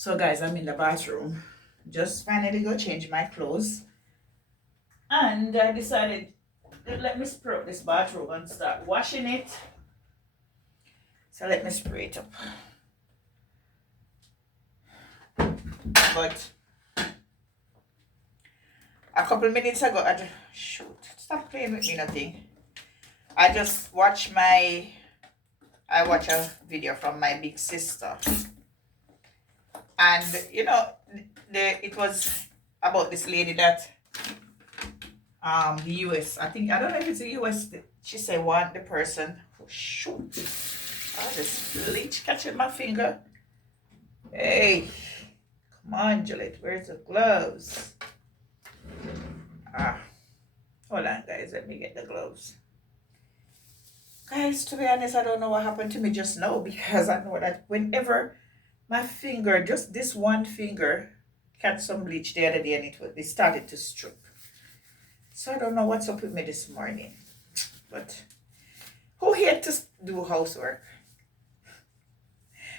So guys, I'm in the bathroom. Just finally go change my clothes. And I decided, let me spray up this bathroom and start washing it. So let me spray it up. But a couple minutes ago, shoot, stop playing with me nothing. I just watched I watched a video from my big sister. And you know, it was about this lady that the US, I think, I don't know if it's the US, she said want the person, oh, shoot, oh, this bleach catching my finger. Hey, come on, Juliet, where's the gloves? Hold on guys, let me get the gloves. Guys, to be honest, I don't know what happened to me just now, because I know that whenever my finger, just this one finger, catch some bleach the other day and it started to strip. So I don't know what's up with me this morning. But who here to do housework?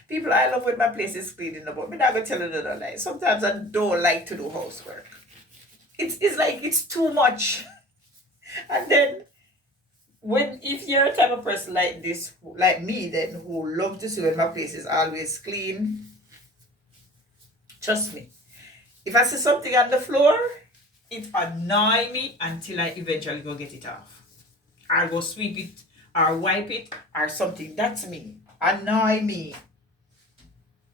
People, I love when my place is clean, but I'm not going to tell you no lie. Sometimes I don't like to do housework. It's like it's too much. And then if you're a type of person like this, like me, then who love to see when my place is always clean, trust me, if I see something on the floor, it annoys me until I eventually go get it off. I go sweep it or wipe it or something. That's me. Annoy me.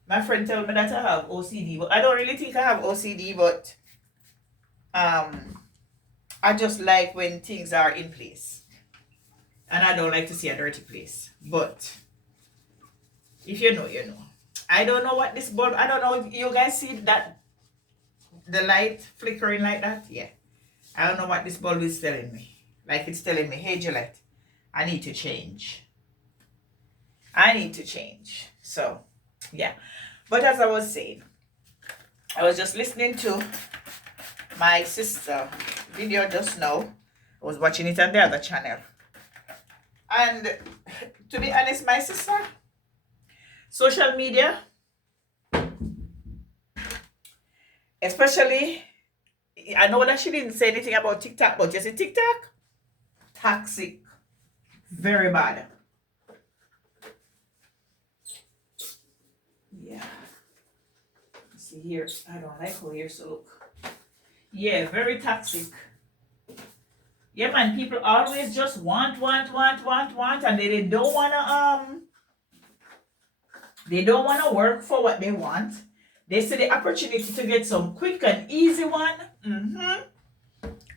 My friend tell me that I have OCD, but I don't really think I have OCD, but I just like when things are in place. And I don't like to see a dirty place. But if you know, you know. I don't know what this bulb, I don't know if you guys see that, the light flickering like that. Yeah. I don't know what this bulb is telling me. Like it's telling me, hey Gillette, I need to change. I need to change. So, yeah. But as I was saying, I was just listening to my sister video just now. I was watching it on the other channel. And to be honest, my sister, social media, especially, I know that she didn't say anything about TikTok, but you see TikTok? Toxic. Very bad. Yeah. See here, I don't like how here so look. Yeah, very toxic. Yeah, man, people always just want, and they don't wanna work for what they want. They see the opportunity to get some quick and easy one.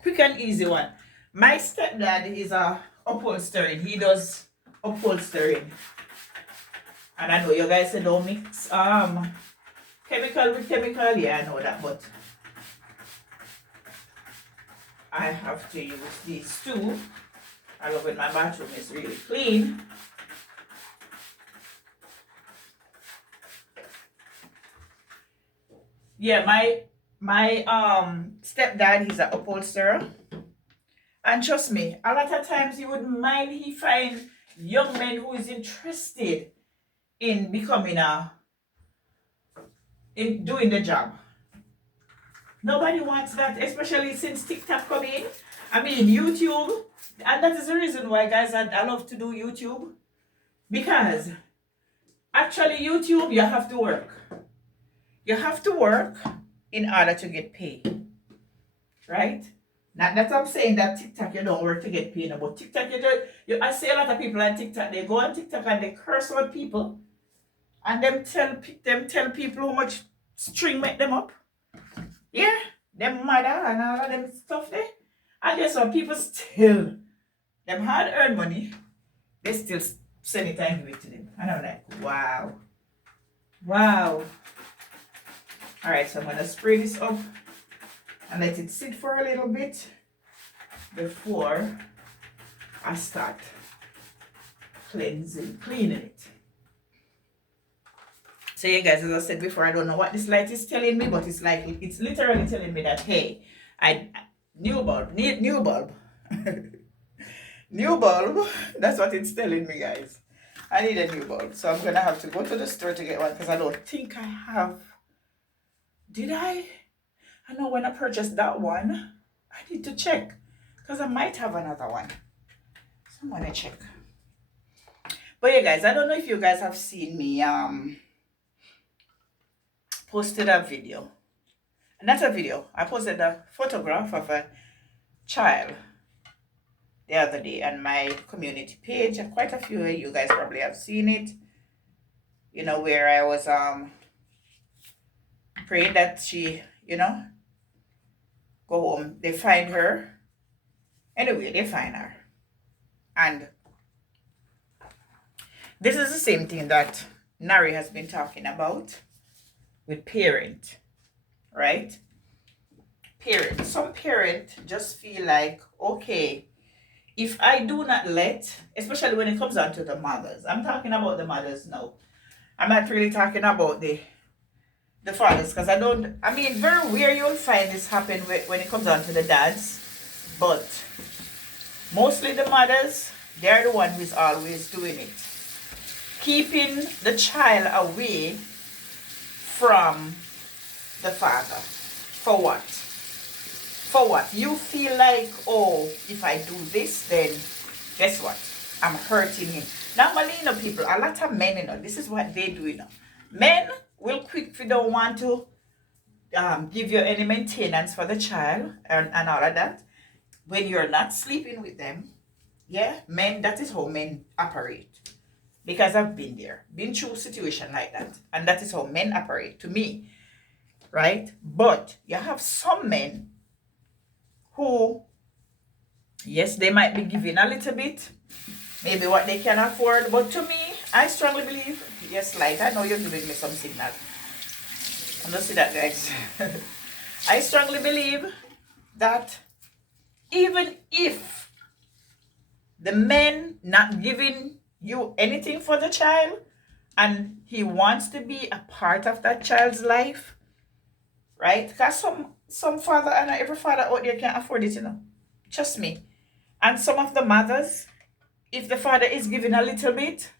Quick and easy one. My stepdad is a upholstering. He does upholstering. And I know you guys say don't mix chemical with chemical. Yeah, I know that, but I have to use these two. I love when my bathroom is really clean. Yeah, my stepdad, he's an upholsterer. And trust me, a lot of times he wouldn't mind he find young men who is interested in becoming in doing the job. Nobody wants that, especially since TikTok come in. I mean, YouTube. And that is the reason why, guys, I love to do YouTube. Because actually, YouTube, you have to work. You have to work in order to get paid. Right? Not that I'm saying that TikTok, you don't work to get paid. But TikTok, I see a lot of people on TikTok, they go on TikTok and they curse out people. And them tell people how much string make them up. Yeah, them mother and all of them stuff there. And guess what? People still, them hard earned money, they still send it and give it to them. And I'm like, wow. Wow. Alright, so I'm gonna spray this up and let it sit for a little bit before I start cleaning it. So yeah guys, as I said before, I don't know what this light is telling me, but it's literally telling me that, hey, new bulb. New bulb. That's what it's telling me, guys. I need a new bulb. So I'm gonna have to go to the store to get one because I don't think I have Did I? I know when I purchased that one, I need to check because I might have another one. So I'm gonna check. But yeah, guys, I don't know if you guys have seen me posted a video. Not a video. I posted a photograph of a child the other day on my community page, and quite a few of you guys probably have seen it. You know, where I was praying that she, go home. They find her. Anyway, they find her. And this is the same thing that Nari has been talking about with parent, right? Parent. Some parent just feel like, okay, if I do not let, especially when it comes down to the mothers, I'm talking about the mothers now. I'm not really talking about the fathers, because I mean, very rare you'll find this happen when it comes down to the dads, but mostly the mothers, they're the one who's always doing it. Keeping the child away from the father. For what? For what? You feel like, oh, if I do this, then guess what? I'm hurting him. Normally, people, a lot of men, this is what they do, Men will quick if you don't want to give you any maintenance for the child and all of that. When you're not sleeping with them, yeah, men, that is how men operate. Because I've been there, been through a situation like that. And that is how men operate, to me. Right? But you have some men who, yes, they might be giving a little bit, maybe what they can afford. But to me, I strongly believe, yes, Light, I know you're giving me some signal. I'm not see that, guys. I strongly believe that even if the man not giving you anything for the child and he wants to be a part of that child's life, right? Because some father, and every father out there can afford it, trust me. And some of the mothers, if the father is giving a little bit,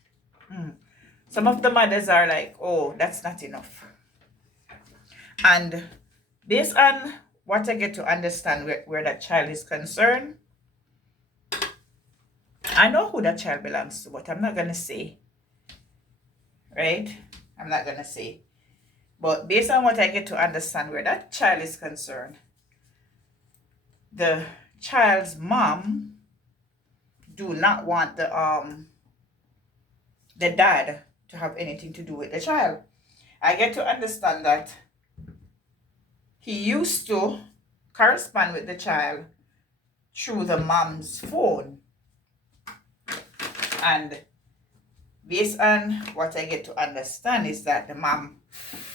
some of the mothers are like, oh, that's not enough. And based on what I get to understand where that child is concerned, I know who that child belongs to, but I'm not going to say. Right? I'm not going to say. But based on what I get to understand where that child is concerned, the child's mom do not want the dad to have anything to do with the child. I get to understand that he used to correspond with the child through the mom's phone. And based on what I get to understand is that the mom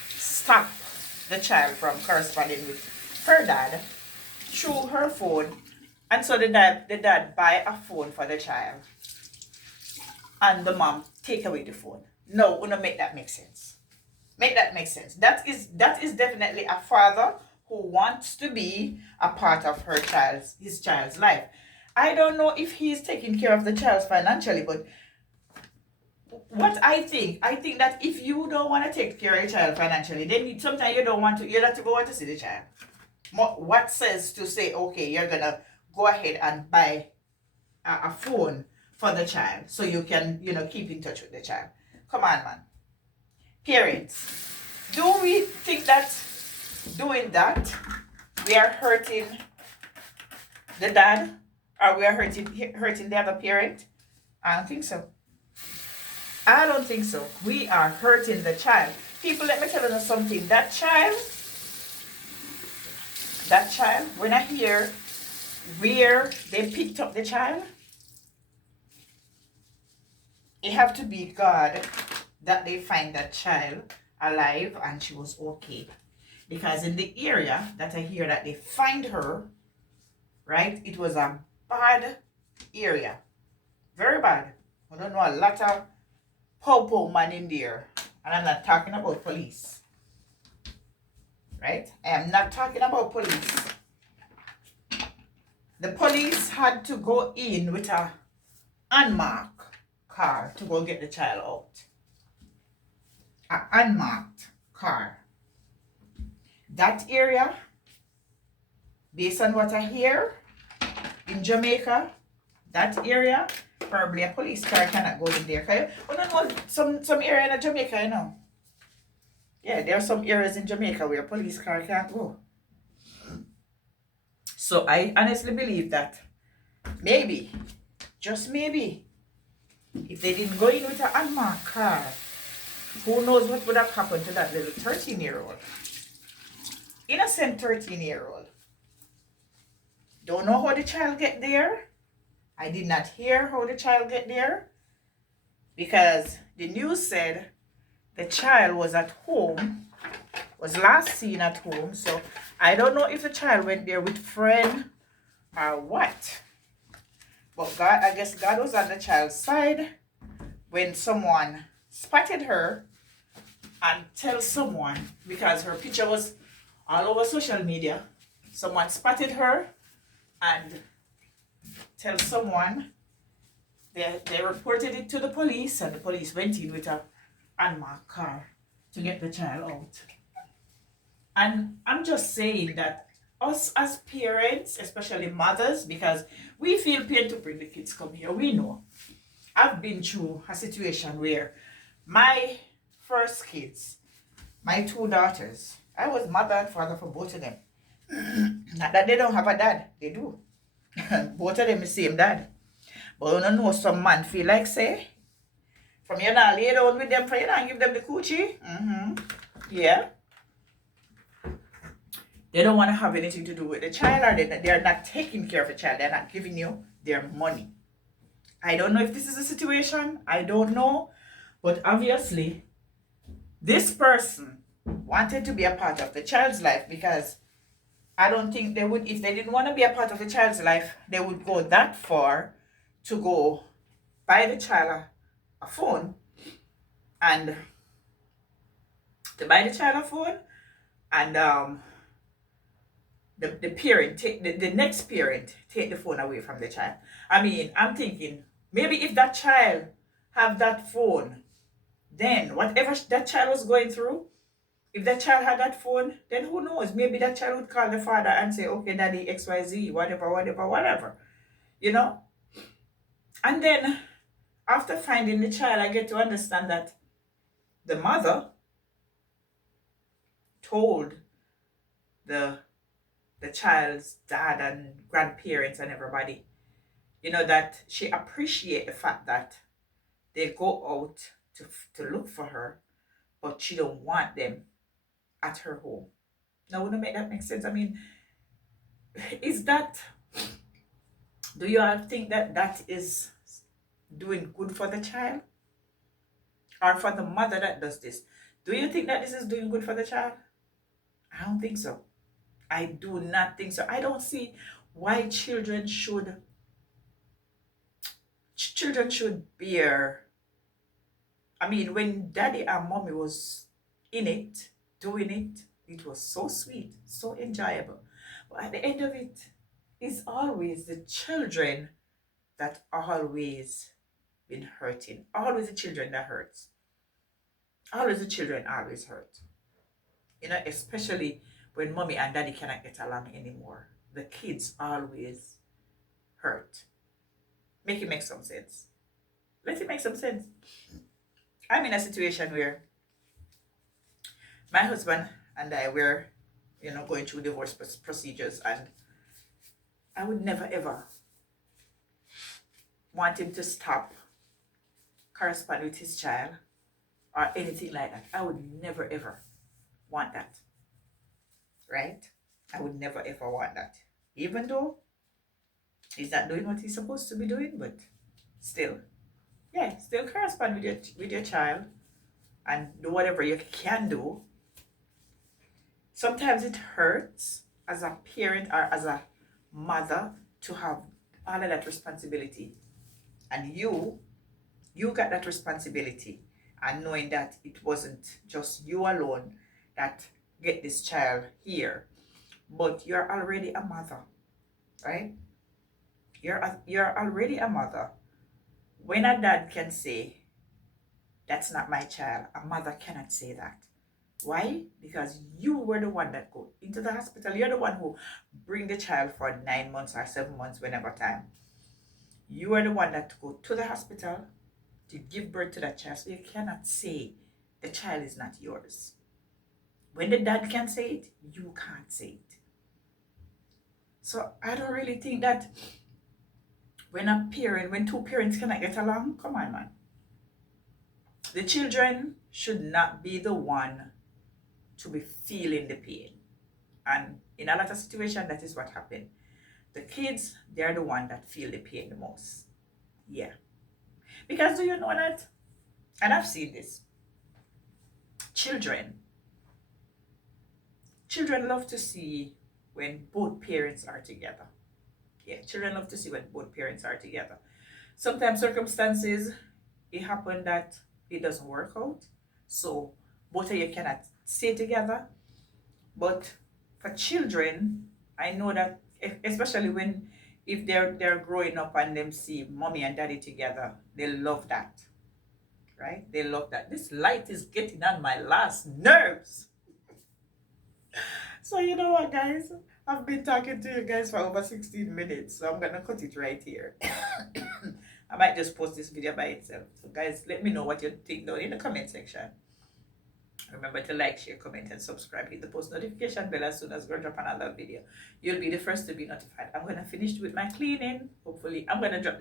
stopped the child from corresponding with her dad through her phone. And so the dad buy a phone for the child. And the mom take away the phone. No, we don't make that make sense. Make that make sense. That is definitely a father who wants to be a part of his child's life. I don't know if he's taking care of the child financially, but what I think that if you don't want to take care of your child financially, then sometimes you don't want to see the child. What says to say, okay, you're gonna go ahead and buy a phone for the child so you can, keep in touch with the child. Come on, man. Parents, do we think that doing that we are hurting the dad or we are hurting the other parent? I don't think so. I don't think so. We are hurting the child. People, let me tell you something. That child, when I hear where they picked up the child, it have to be God that they find that child alive and she was okay. Because in the area that I hear that they find her, right, it was a bad area. Very bad. I don't know, a lot of po man in there. And I'm not talking about police. Right? I am not talking about police. The police had to go in with a unmarked car to go get the child out. An unmarked car. That area, based on what I hear in Jamaica, that area, probably a police car cannot go in there. We don't know some area in Jamaica, you know. Yeah, there are some areas in Jamaica where a police car can't go. So I honestly believe that maybe, just maybe, if they didn't go in with an unmarked car, who knows what would have happened to that little 13-year-old. Innocent 13-year-old. Don't know how the child get there. I did not hear how the child get there, because the news said the child was at home, was last seen at home. So I don't know if the child went there with friend or what. But God, I guess God was on the child's side when someone spotted her and tell someone, because her picture was all over social media. Someone spotted her and tell someone. They reported it to the police, and the police went in with a unmarked car to get the child out. And I'm just saying that us as parents, especially mothers, because we feel pain to bring the kids come here. We know. I've been through a situation where my first kids, my two daughters, I was mother and father for both of them. Not that they don't have a dad, they do. Both of them the same dad. But you don't know, some man feel like say, from you not lay down with them, for you not give them the coochie. Yeah. They don't want to have anything to do with the child, or they're not taking care of the child. They're not giving you their money. I don't know if this is a situation. I don't know. But obviously, this person wanted to be a part of the child's life, because I don't think they would, if they didn't want to be a part of the child's life, they would go that far to go buy the child a phone, and to buy the child a phone, and the parent take the next parent take the phone away from the child. I mean, I'm thinking, maybe if that child have that phone, then whatever that child was going through, if that child had that phone, then who knows? Maybe that child would call the father and say, okay, daddy, XYZ, whatever, you know? And then after finding the child, I get to understand that the mother told the child's dad and grandparents and everybody, you know, that she appreciate the fact that they go out to look for her, but she don't want them at her home. Now, wouldn't make that make sense? I mean, is that, do you all think that that is doing good for the child, or for the mother that does this? Do you think that this is doing good for the child? I don't think so. I do not think so. I don't see why children should bear. I mean, when daddy and mommy was in it, doing it, it was so sweet, so enjoyable. But at the end of it, it's always the children that always been hurting. Always the children that hurts. Always the children always hurt. You know, especially when mommy and daddy cannot get along anymore. The kids always hurt. Make it make some sense. Let it make some sense. I'm in a situation where my husband and I were, you know, going through divorce procedures, and I would never ever want him to stop corresponding with his child or anything like that. I would never ever want that. Right? I would never ever want that. Even though he's not doing what he's supposed to be doing, but still, yeah, still correspond with your child and do whatever you can do. Sometimes it hurts as a parent or as a mother to have all of that responsibility, and you got that responsibility, and knowing that it wasn't just you alone that get this child here, but you're already a mother, right? You're already a mother. When a dad can say, that's not my child, a mother cannot say that. Why? Because you were the one that go into the hospital. You're the one who bring the child for 9 months or 7 months, whenever time. You are the one that go to the hospital to give birth to that child. So you cannot say the child is not yours. When the dad can say it, you can't say it. So I don't really think that when two parents cannot get along, come on, man. The children should not be the one to be feeling the pain. And in a lot of situations, that is what happened. The kids, they're the one that feel the pain the most. Yeah. Because do you know that? And I've seen this. Children love to see when both parents are together. Yeah, children love to see when both parents are together. Sometimes circumstances, it happen that it doesn't work out. So both of you cannot stay together. But for children, I know that especially if they're growing up and them see mommy and daddy together, they love that. Right? They love that. This light is getting on my last nerves. So you know what, guys? I've been talking to you guys for over 16 minutes, so I'm gonna cut it right here. I might just post this video by itself. So guys, let me know what you think down in the comment section. Remember to like, share, comment, and subscribe. Hit the post notification bell as soon as we drop another video. You'll be the first to be notified. I'm gonna finish with my cleaning. Hopefully, I'm gonna do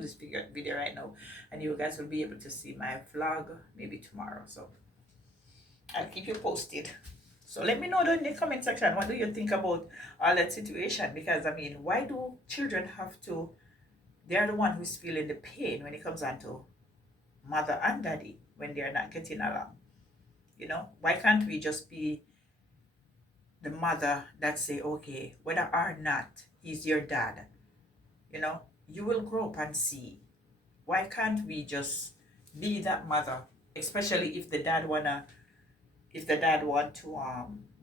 this video right now, and you guys will be able to see my vlog maybe tomorrow. So I'll keep you posted. So let me know down in the comment section, what do you think about all that situation? Because I mean, why do children have to? They're the one who's feeling the pain when it comes down to mother and daddy when they're not getting along. You know, why can't we just be the mother that say, okay, whether or not he's your dad, you know, you will grow up and see. Why can't we just be that mother, especially if the dad want to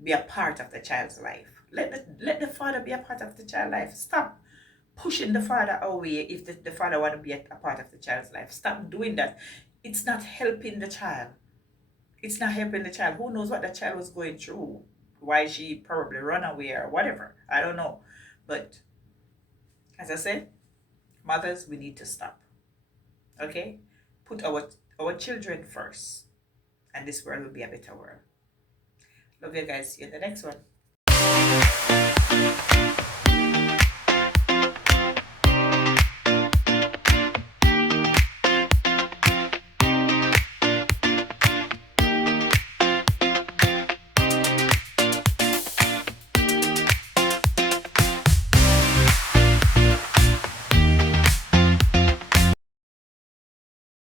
be a part of the child's life? Let the father be a part of the child's life. Stop pushing the father away if the father want to be a part of the child's life. Stop doing that. It's not helping the child. It's not helping the child. Who knows what the child was going through? Why she probably run away or whatever. I don't know. But as I said, mothers, we need to stop. Okay? Put our children first. And this world will be a better world. Love you guys. See you in the next one.